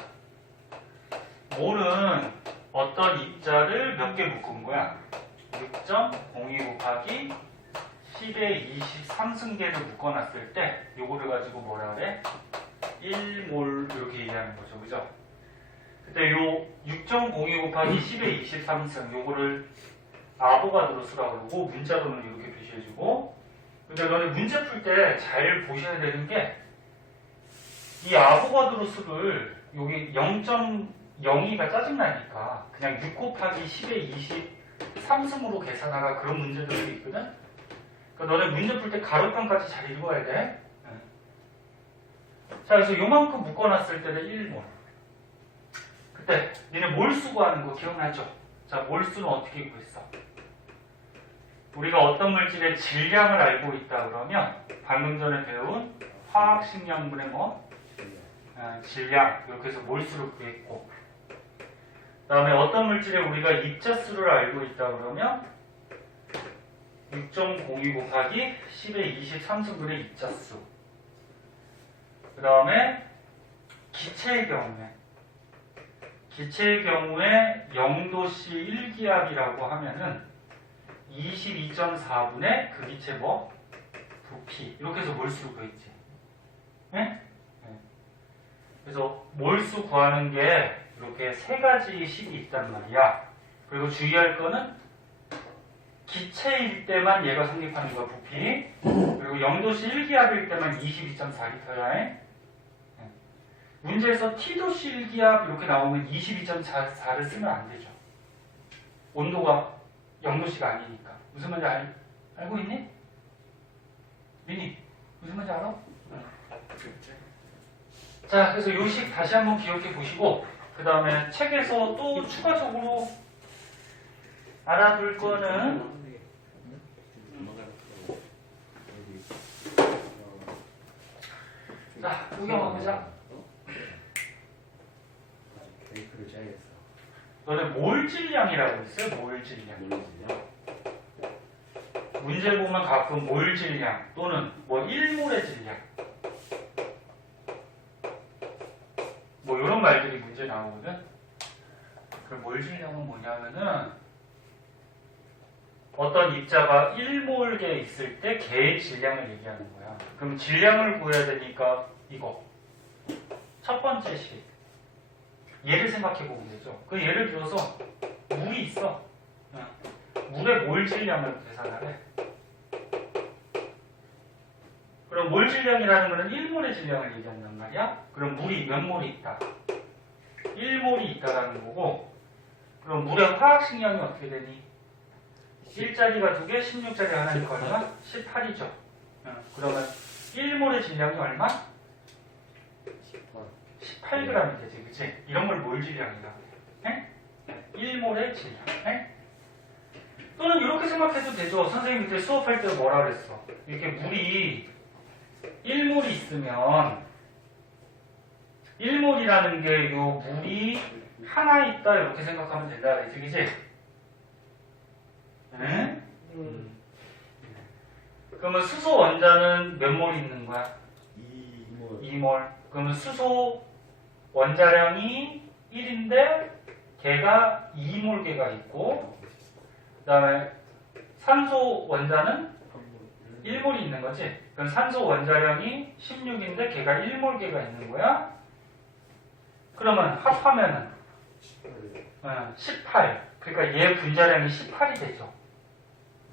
어떤 입자를 몇 개 묶은 거야? 6.02 곱하기 10의 23승계를 묶어놨을 때 요거를 가지고 뭐라 그래? 1몰 이렇게 얘기하는 거죠. 그죠? 그때 요 6.02 곱하기 10의 23승 요거를 아보가드로 쓰라고 그러고 문자로는 이렇게 표시해주고. 근데 너네 문제 풀 때 잘 보셔야 되는 게 이 아보가드로 수를 여기 0.02가 짜증나니까 그냥 6 곱하기 10의 23승으로 계산하라 그런 문제들도 있거든. 그러니까 너네 문제 풀 때 가로편까지 잘 읽어야 돼. 자, 그래서 요만큼 묶어놨을 때는 1몰. 그때 니네 몰수 구하는 거 기억나죠? 자, 몰수는 어떻게 구했어? 우리가 어떤 물질의 질량을 알고 있다 그러면 방금 전에 배운 화학식량분의 뭐? 질량, 이렇게 해서 몰수를 구했고, 그 다음에 어떤 물질에 우리가 입자수를 알고 있다 그러면 6.02 곱하기 10의 23승분의 입자수. 그 다음에 기체의 경우에 0도씨 1기압이라고 하면은 22.4분의 그 기체 뭐? 부피. 이렇게 해서 몰수를 구했지. 네? 그래서 몰수 구하는 게 이렇게 세 가지 식이 있단 말이야. 그리고 주의할 거는 기체일 때만 얘가 성립하는 거야, 부피. 그리고 0도씨 1기압일 때만 22.4리터야. 문제에서 T도씨 1기압 이렇게 나오면 22.4를 쓰면 안 되죠. 온도가 0도씨가 아니니까. 무슨 말인지 알고 있니? 미니, 무슨 말인지 알아? 자, 그래서 요식 다시 한번 기억해 보시고, 그 다음에 책에서 또 추가적으로 알아둘 거는 자, 여기 한번 보자. 계획표를 짜야겠어. 너네 몰 질량이라고 있어요? 몰 질량. 모르겠냐? 문제 보면 가끔 몰 질량 또는 뭐 1몰의 질량 뭐 이런 말들이 문제 나오거든. 그럼 몰 질량은 뭐냐면은 어떤 입자가 1몰계 있을 때 걔의 질량을 얘기하는 거야. 그럼 질량을 구해야 되니까 이거 첫 번째 식 얘를 생각해 보면 되죠. 그 예를 들어서 물이 있어. 물의 몰 질량을 계산하래. 그럼 몰 질량이라는 거는 1몰의 질량을 얘기한단 말이야. 그럼 물이 몇 몰이 있다? 1몰이 있다라는 거고, 그럼 물의 화학식량이 어떻게 되니? 1짜리가 2개, 16짜리 하나니까 얼마? 18이죠. 그러면 1몰의 질량이 얼마? 18g이 되지, 그치? 이런 걸 몰 질량이라고 해. 1몰의 질량. 또는 이렇게 생각해도 되죠. 선생님 그때 수업할 때 뭐라 그랬어? 이렇게 물이 1몰이 있으면 1몰이라는 게 요 물이 하나 있다 이렇게 생각하면 된다 그랬지, 그치? 응? 그러면 수소 원자는 몇 몰 있는 거야? 2몰. 그러면 수소 원자량이 1인데 걔가 2몰계가 있고 그 다음에 산소 원자는 1몰이 있는 거지. 그럼 산소 원자량이 16인데 걔가 1몰계가 있는 거야. 그러면 합하면은 18. 그러니까 얘 분자량이 18이 되죠.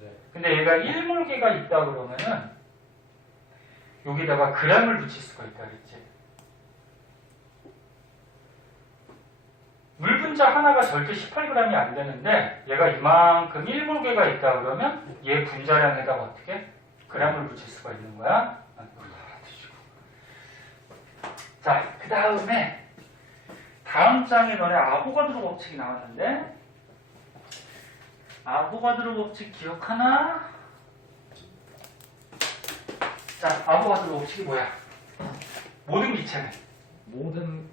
네. 근데 얘가 1몰계가 있다 그러면은 여기다가 g을 붙일 수가 있다 그랬지. 물 분자 하나가 절대 18g이 안 되는데 얘가 이만큼 1몰계가 있다 그러면 얘 분자량에다가 어떻게 g을 붙일 수가 있는 거야. 자, 그 다음에 다음 장에 너네 아보가드로 법칙이 나왔는데 아보가드로 법칙 기억하나? 자, 아보가드로 법칙이 뭐야? 모든 기체는 모든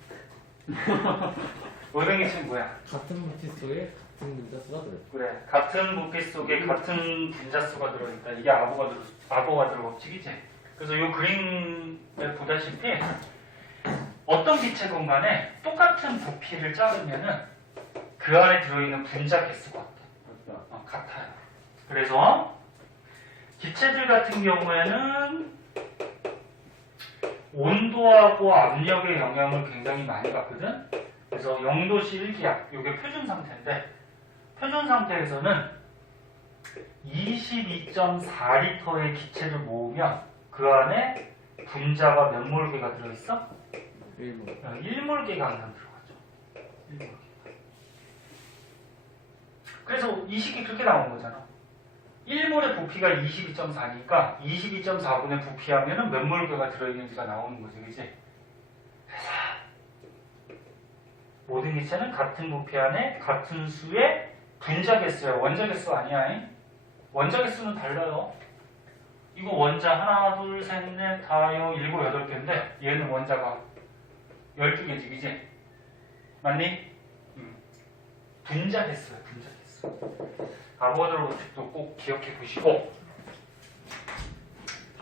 기체는 뭐야? 같은 부피 속에 같은 문자 수가 들어. 그래, 같은 부피 속에 같은 분자 수가 들어있다. 이게 아보가드로 법칙이지. 그래서 이 그림에 보다시피 어떤 기체건 간에 똑같은 부피를 짜으면은 그 안에 들어있는 분자 개수가 같아요. 그래서 기체들 같은 경우에는 온도하고 압력의 영향을 굉장히 많이 받거든. 그래서 0도씨 1기압, 이게 표준 상태인데 표준 상태에서는 22.4리터의 기체를 모으면 그 안에 분자가 몇 몰개가 들어있어? 1몰개가 항상 들어가죠. 1몰개. 그래서 이 식이 그렇게 나온 거잖아. 1몰의 부피가 22.4니까 22.4분의 부피하면은 몇 몰개가 들어있는지가 나오는 거지, 그지? 그래서 모든 기체는 같은 부피 안에 같은 수의 분자 개수야. 원자 개수 아니야. 원자 개수는 달라요. 이거 원자 하나, 둘, 셋, 넷, 다, 여, 일곱, 여덟 개인데 얘는 원자가 12개지, 그지? 맞니? 분자 개수야, 분자 개수. 아보가드로 법칙도 꼭 기억해 보시고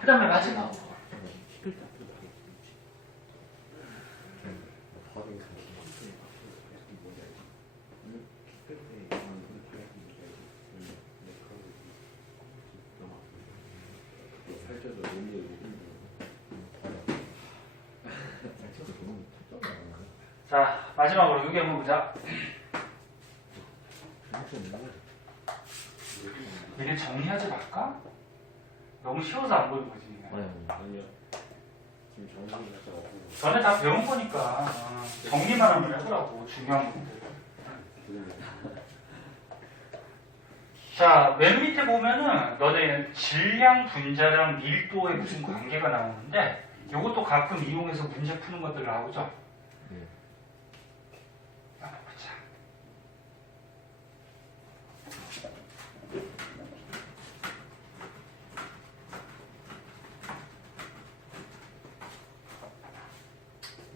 그 다음에 마지막으로 자, 마지막으로 이게 보자. 얘네 정리하지 말까? 너무 쉬워서 안 보이는 거지. 아니요. 지금 정신이 살짝 없고. 전에 다 배운 거니까 정리만 하면 해보라고. 중요한 것들. 자, 맨 밑에 보면은 너네 질량, 분자량, 밀도에 무슨 관계가 나오는데 이것도 가끔 이용해서 문제 푸는 것들 나오죠? 네. 한번 보자.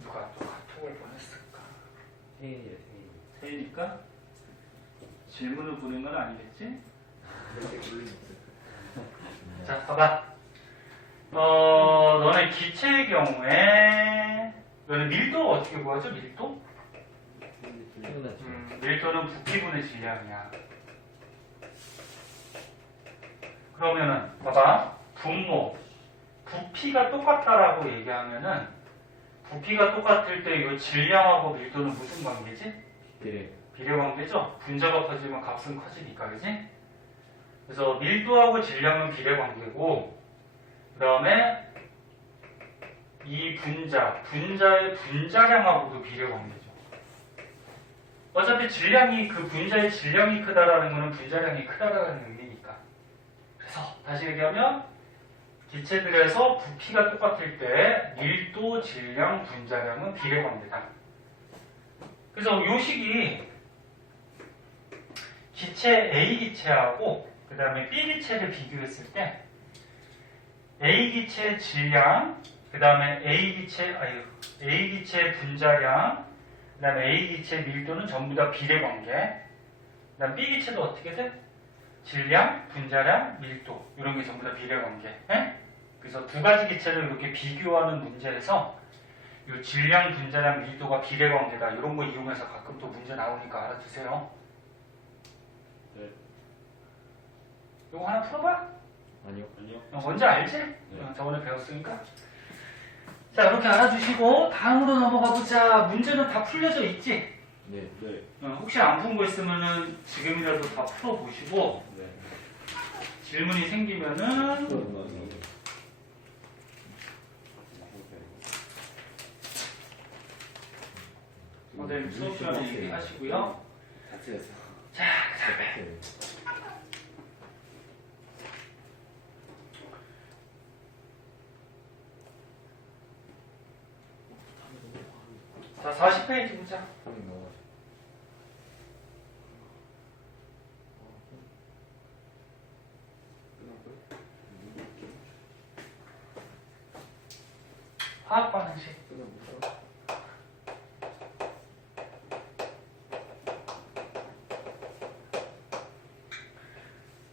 누가 또 카톡을 보냈을까? 세인이에요, 세인. 세이니까 질문을 보낸 건 아니겠지? 자, 봐봐. 너네 기체의 경우에 너네 밀도 어떻게 구하죠? 밀도? 밀도는 부피분의 질량이야. 그러면은 봐봐. 분모 부피가 똑같다라고 얘기하면은 부피가 똑같을 때 이 질량하고 밀도는 무슨 관계지? 비례 관계죠? 분자가 커지면 값은 커지니까, 그지? 그래서 밀도하고 질량은 비례 관계고, 그 다음에 이 분자의 분자량하고도 비례 관계죠. 어차피 질량이, 그 분자의 질량이 크다라는 거는 분자량이 크다라는 의미니까. 그래서 다시 얘기하면 기체들에서 부피가 똑같을 때 밀도, 질량, 분자량은 비례 관계다. 그래서 이 식이 기체 A 기체하고 그 다음에 B 기체를 비교했을 때 A 기체 질량, 그 다음에 A 기체 분자량, 그 다음에 A 기체 밀도는 전부 다 비례 관계. 그 다음 B 기체도 어떻게 돼? 질량, 분자량, 밀도 이런 게 전부 다 비례 관계. 그래서 두 가지 기체를 이렇게 비교하는 문제에서 요 질량 분자량 밀도가 비례관계다. 이런 거 이용해서 가끔 또 문제 나오니까 알아두세요. 네. 이거 하나 풀어봐. 아니요. 뭔지 알지? 저번에 배웠으니까. 자, 이렇게 알아두시고 다음으로 넘어가 보자. 문제는 다 풀려져 있지? 네. 네. 혹시 안 푼 거 있으면은 지금이라도 다 풀어보시고 네. 질문이 생기면은 선생님 수업 시간에 얘기하시고요. 다 틀렸어. 자, 그다음에 자, 40페이지 보자. 화학 반응식.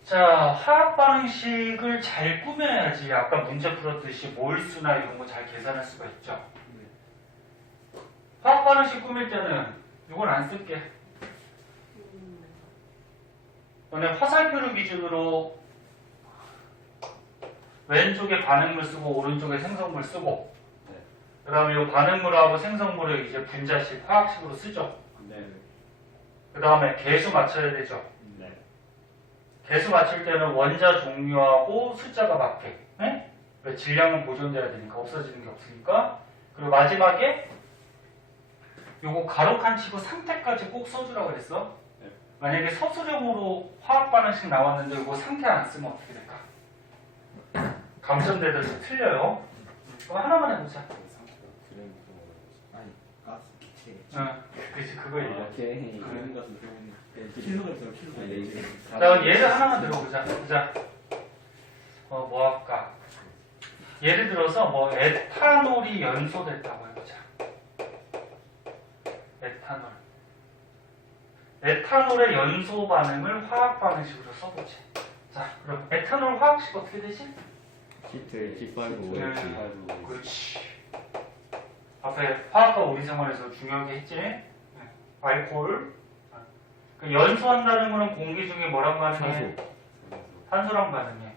자, 화학 반응식을 잘 꾸며야지 아까 문제 풀었듯이 몰수나 이런 거 잘 계산할 수가 있죠. 화학 반응식 꾸밀 때는 이건 안 쓸게. 너네 화살표를 기준으로 왼쪽에 반응물 쓰고 오른쪽에 생성물 쓰고 그 다음에 이 반응물하고 생성물을 이제 분자식, 화학식으로 쓰죠. 네. 그 다음에 개수 맞춰야 되죠. 네. 개수 맞출 때는 원자 종류하고 숫자가 맞게. 네? 왜 질량은 보존돼야 되니까 없어지는 게 없으니까. 그리고 마지막에 요거 가로칸 치고 상태까지 꼭 써주라고 그랬어. 네. 만약에 서술형으로 화학 반응식 나왔는데 이거 상태 안 쓰면 어떻게 될까? 감전되듯이 틀려요. 그럼 하나만 해보자. 아니 가스 기체. 응, 그치 그거 얘기야. 오케이. 그런 같은 경우는 킬로그램 킬로그램. 자, 얘를 하나만 들어보자. 보자. 뭐 할까? 예를 들어서 뭐 에탄올이 연소됐다고 해보자. 에탄올. 에탄올의 연소 반응을 화학 반응식으로 써보지. 자, 그럼 에탄올 화학식 어떻게 되지? 히트 G5 네. 그렇지. 앞에 화학과 우리 생활에서 중요하게 했지. 네. 알코올. 그 연소한다는 거는 공기 중에 뭐랑 반응해? 탄소랑 반응해.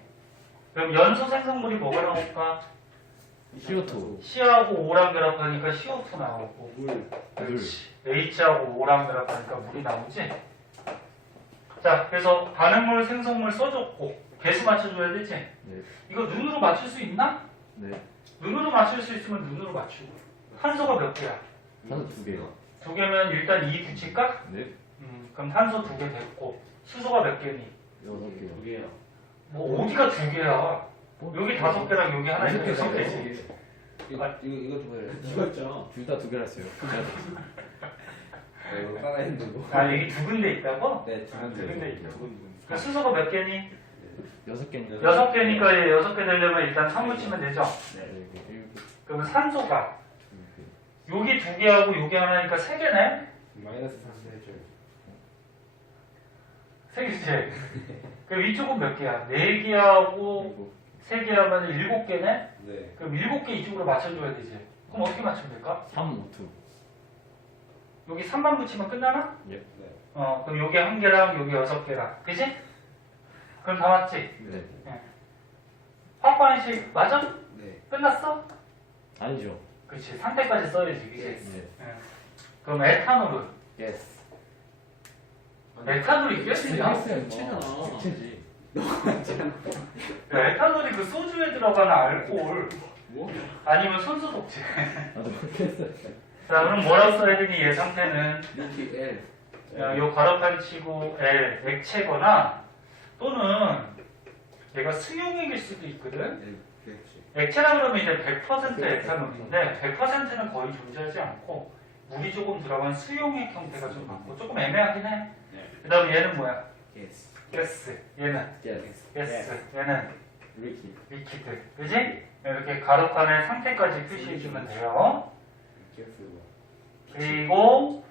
그럼 연소 생성물이 뭐가 나올까? CO2 C하고 O랑 결합하니까 CO2 나오고. 물. 그렇지. H하고 O랑 결합하니까 물이 나오지. 자, 그래서 반응물 생성물 써줬고 개수 맞춰줘야 되지. 네. 이거 눈으로 맞출 수 있나? 네. 눈으로 맞출 수 있으면 눈으로 맞추고. 탄소가 몇 개야? 탄소 2개요. 2개면 일단 2 붙일까? 네. 그럼 탄소 2개 됐고. 수소가 몇 개니? 6개요. 두 개요. 뭐 어디가 2개야? 여기 5개랑 여기 하나 있으면 6개지. 이거 좀 해요. 이거 있잖아. 둘 다 2개라 했어요. 이거 하나 했는데. 아, 여기 2군데 있다고? 네, 아, 2군데 있다고. 분. 그 수소가 몇 개니? 6개니까 6개니까 6개 되려면 일단 3 붙이면 되죠? 네. 그러면 산소가 여기 2개하고 여기 하나니까 3개네? 마이너스 3 해줘요. 3개지? 그럼 이쪽은 몇 개야? 4개하고 3개 하면 7개네? 네. 그럼 7개 이쪽으로 맞춰줘야 되지. 그럼 어떻게 맞추면 될까? 3, 5, 2. 여기 3만 붙이면 끝나나? 네. 그럼 여기 1개랑 여기 6개랑. 그지? 그럼 다 맞지? 네. 화학 반응식 맞아? 네. 끝났어? 아니죠. 그렇지. 상태까지 써야지. 그지? 네. 그럼 에탄올은? 예스. 에탄올이 기억이냐? 액체잖아. 액체지. 에탄올이 그 소주에 들어가는 알코올 뭐? 아니면 손수 독제. 나도 그렇게 했어요. 자, 그럼 뭐라고 써야 되니? 얘 상태는 리퀴 L. 요 가로판 치고 L 액체거나 또는 얘가 수용액일 수도 있거든. 그렇지. 액체라 그러면 이제 100% 에탄올인데 100%는 거의 존재하지 않고 물이 조금 들어간 수용액 형태가 좀 많고 조금 애매하긴 해. 네. 그 다음에 얘는 뭐야? 예스. 가스. 얘는 예스. 가스. 얘는 리퀴드. 리퀴드. 그지? 이렇게 가로판에 상태까지 표시해주면 돼요. 그리고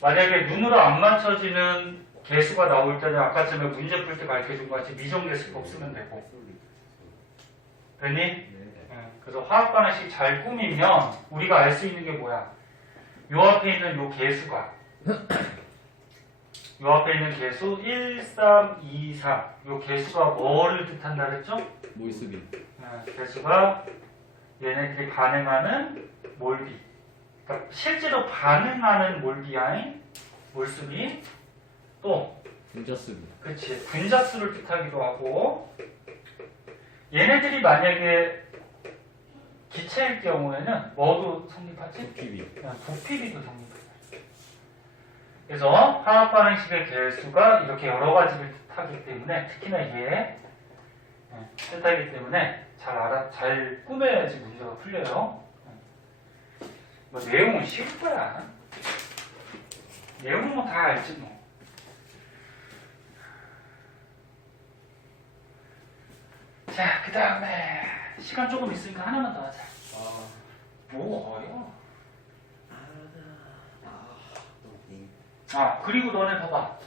만약에 눈으로 안 맞춰지는 개수가 나올 때는 아까쯤에 문제 풀 때 가르쳐준 것 같이 미정개수법 쓰면 되고. 됐니? 네. 그래서 화학 반응식 잘 꾸미면 우리가 알 수 있는 게 뭐야? 요 앞에 있는 요 개수가 요 앞에 있는 개수 1, 3, 2, 3. 요 개수가 뭐를 뜻한다 그랬죠? 모이스비. 개수가 얘네들이 반응하는 몰비. 그러니까 실제로 반응하는 몰비아인 몰수비 또 분자수비. 그렇지 분자수를 뜻하기도 하고 얘네들이 만약에 기체일 경우에는 뭐도 성립하지? 부피비. 부피비도 성립한다. 그래서 화학 반응식의 개수가 이렇게 여러 가지를 뜻하기 때문에 특히나 얘 뜻하기 때문에 잘 꾸며야지 문제가 풀려요. 뭐 내용은 쉬울 거야. 내용은 뭐 다 알지 뭐. 자, 그 다음에 시간 조금 있으니까 하나만 더 하자. 뭐 어려워. 그리고 너네 봐봐.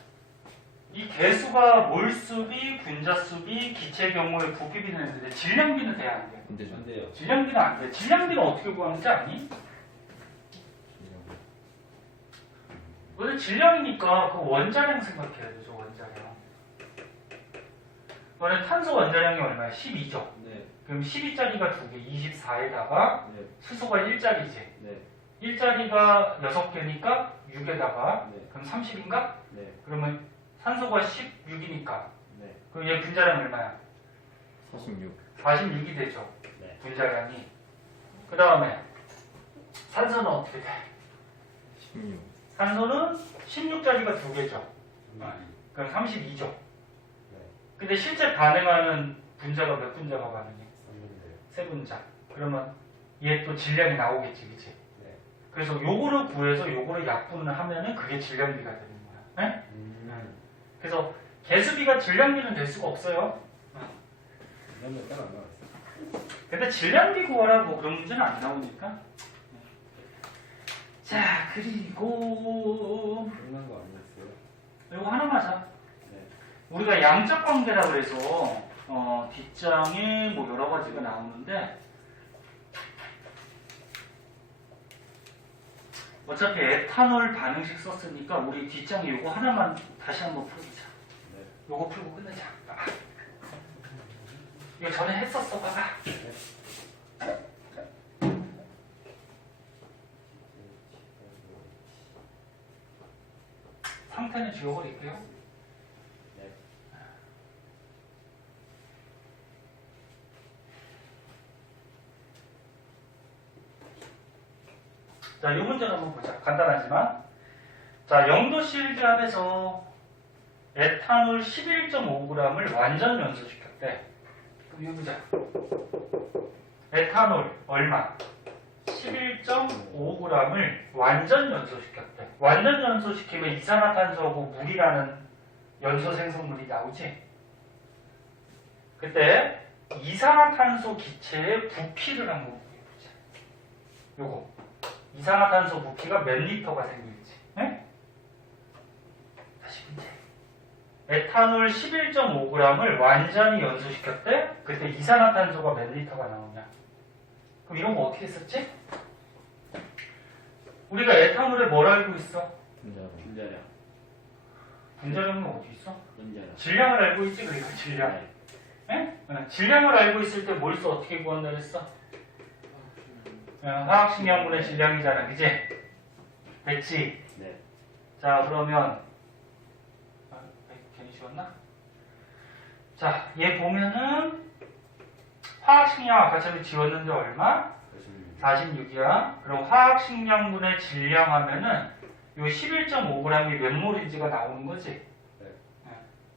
이 개수가 몰수비, 분자수비, 기체 경우에 부피비는 했는데 질량비는 돼야 안 돼? 안 되죠. 안 돼요. 질량비는 안 돼. 질량비는 어떻게 구하는지 아니? 원래 질량이니까 그 원자량 생각해야 되죠, 원자량. 너네 탄소 원자량이 얼마야? 12죠? 네. 그럼 12짜리가 2개, 24에다가 네. 수소가 1짜리지? 네. 1짜리가 6개니까 6에다가 네. 그럼 30인가? 네. 그러면 산소가 16이니까 네. 그럼 얘 분자량 얼마야? 46. 46이 되죠. 네. 분자량이. 그 다음에 산소는 어떻게 돼? 16. 산소는 16짜리가 2개죠. 많이. 그럼 32죠. 네. 근데 실제 반응하는 분자가 몇 분자가 반응해? 3분인데요. 3분자. 그러면 얘 또 질량이 나오겠지, 그치? 네. 그래서 요거를 구해서 요거를 약분을 하면은 그게 질량비가 되는 거야. 네? 그래서 개수비가 질량비는 될 수가 없어요. 이런 거안 나왔어요. 근데 질량비 구하라 뭐 그런 문제는 안 나오니까. 자, 그리고 끝난 거 아니었어요? 이거 하나만 하자. 네. 우리가 양적 관계라고 해서 뒷장에 뭐 여러 가지가 나오는데 어차피 에탄올 반응식 썼으니까 우리 뒷장에 이거 하나만 다시 한번 풀어보자. 네. 요거 풀고 끝내자. 이거 전에 했었어, 봐봐. 상태는 지워버릴게요. 네. 자, 이 문제를 한번 보자. 간단하지만. 자, 0도 실기압에서 에탄올 11.5g을 완전 연소시켰대. 그럼 이거 보자. 에탄올 얼마? 11.5g을 완전 연소시켰대. 완전 연소시키면 이산화탄소하고 물이라는 연소 생성물이 나오지? 그때 이산화탄소 기체의 부피를 한번 보자. 요거. 이산화탄소 부피가 몇 리터가 생길지. 네? 다시 문제. 에탄올 11.5g을 완전히 연소시켰대. 그때 이산화탄소가 몇 리터가 나오냐? 그럼 이런 거 어떻게 했었지? 우리가 에탄올에 뭘 알고 있어? 분자량. 분자량은 어디 있어? 분자량. 질량을 알고 있지, 그러니까 질량. 예? 질량을 알고 있을 때 뭘 써? 어떻게 구한다 그랬어? 화학식량분의 질량이잖아, 그지? 됐지? 네. 자, 그러면 괜히 지웠나? 자, 얘 보면은 화학식량 아까처럼 지웠는데 얼마? 46이야. 그럼 화학식량분의 질량 하면은 요 11.5g이 몇 몰인지가 나오는 거지? 네.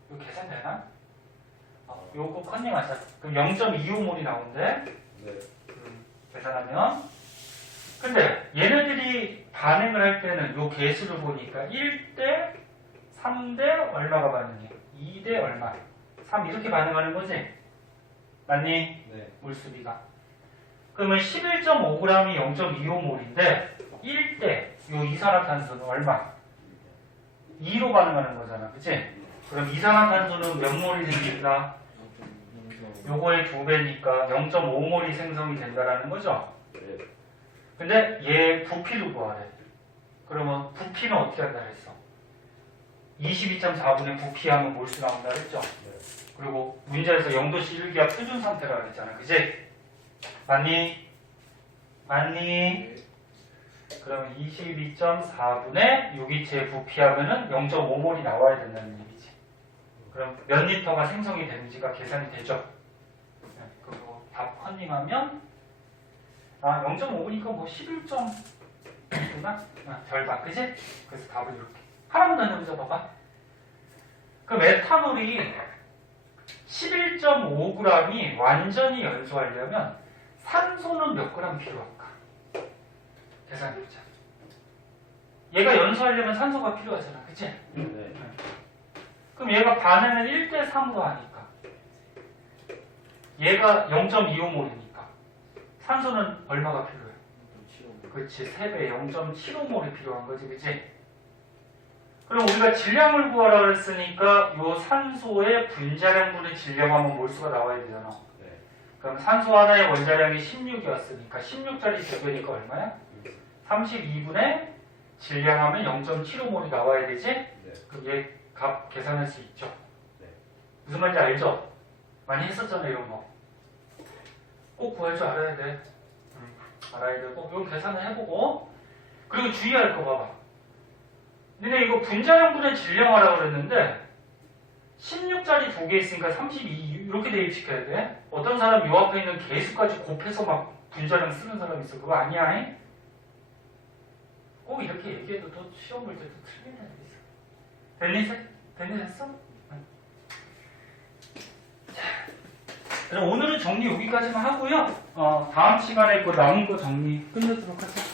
이거 계산되나? 요거 컨닝하자. 그럼 0.25몰이 나온대. 네. 계산하면. 근데 얘네들이 반응을 할 때는 요 개수를 보니까 1대 3대 얼마가 반응해? 2대 얼마? 3 이렇게 반응하는 거지? 맞니? 네. 물수비가. 그러면 11.5g이 0.25몰인데 1대 요 이산화탄소는 얼마? 2로 반응하는 거잖아. 그치? 그럼 이산화탄소는 몇 몰이 생긴다? 요거의 2배니까 0.5몰이 생성이 된다라는 거죠. 네. 근데 얘 부피도 구하래. 그러면 부피는 어떻게 한다 그랬어? 22.4분의 부피하면 몰수 나온다 그랬죠? 그리고 문제에서 0도씨 1기압 표준 상태라고 그랬잖아. 그지? 맞니? 맞니? 그러면 22.4분의 6기체의 부피하면은 0.5몰이 나와야 된다는 얘기지. 그럼 몇 리터가 생성이 되는지가 계산이 되죠? 네, 그리고 답 컨닝하면 0.5니까 뭐 11.9나? 절반, 그지? 그래서 답은 이렇게. 하나만 더 넘겨봐봐. 그럼 에탄올이 11.5g이 완전히 연소하려면 산소는 몇 g 필요할까? 계산해보자. 얘가 연소하려면 산소가 필요하잖아. 그치? 네. 그럼 얘가 반응을 1대3으로 하니까 얘가 0.25몰이니까 산소는 얼마가 필요해? 그치, 3배 0.75몰이 필요한 거지. 그치? 그럼 우리가 질량을 구하라 그랬으니까 요 산소의 분자량분의 질량하면 몰수가 나와야 되잖아. 네. 그럼 산소 하나의 원자량이 16이었으니까 16짜리 2배니까 얼마야? 32분의 질량하면 0.75몰이 나와야 되지? 네. 그럼 얘 값 계산할 수 있죠? 네. 무슨 말인지 알죠? 많이 했었잖아 이런 거. 꼭 구할 줄 알아야 돼. 알아야 되고 이건 계산을 해보고 그리고 주의할 거 봐봐. 너네 이거 분자량분의 질량하라고 그랬는데 16짜리 2개 있으니까 32 이렇게 대입시켜야 돼. 어떤 사람 요 앞에 있는 개수까지 곱해서 막 분자량 쓰는 사람 있어. 그거 아니야. 잉? 꼭 이렇게 얘기해도 또 시험 볼 때도 틀린 애들 있어. 됐어? 자, 그럼 오늘은 정리 여기까지만 하고요. 다음 시간에 그 남은 거 정리 끝내도록 하자.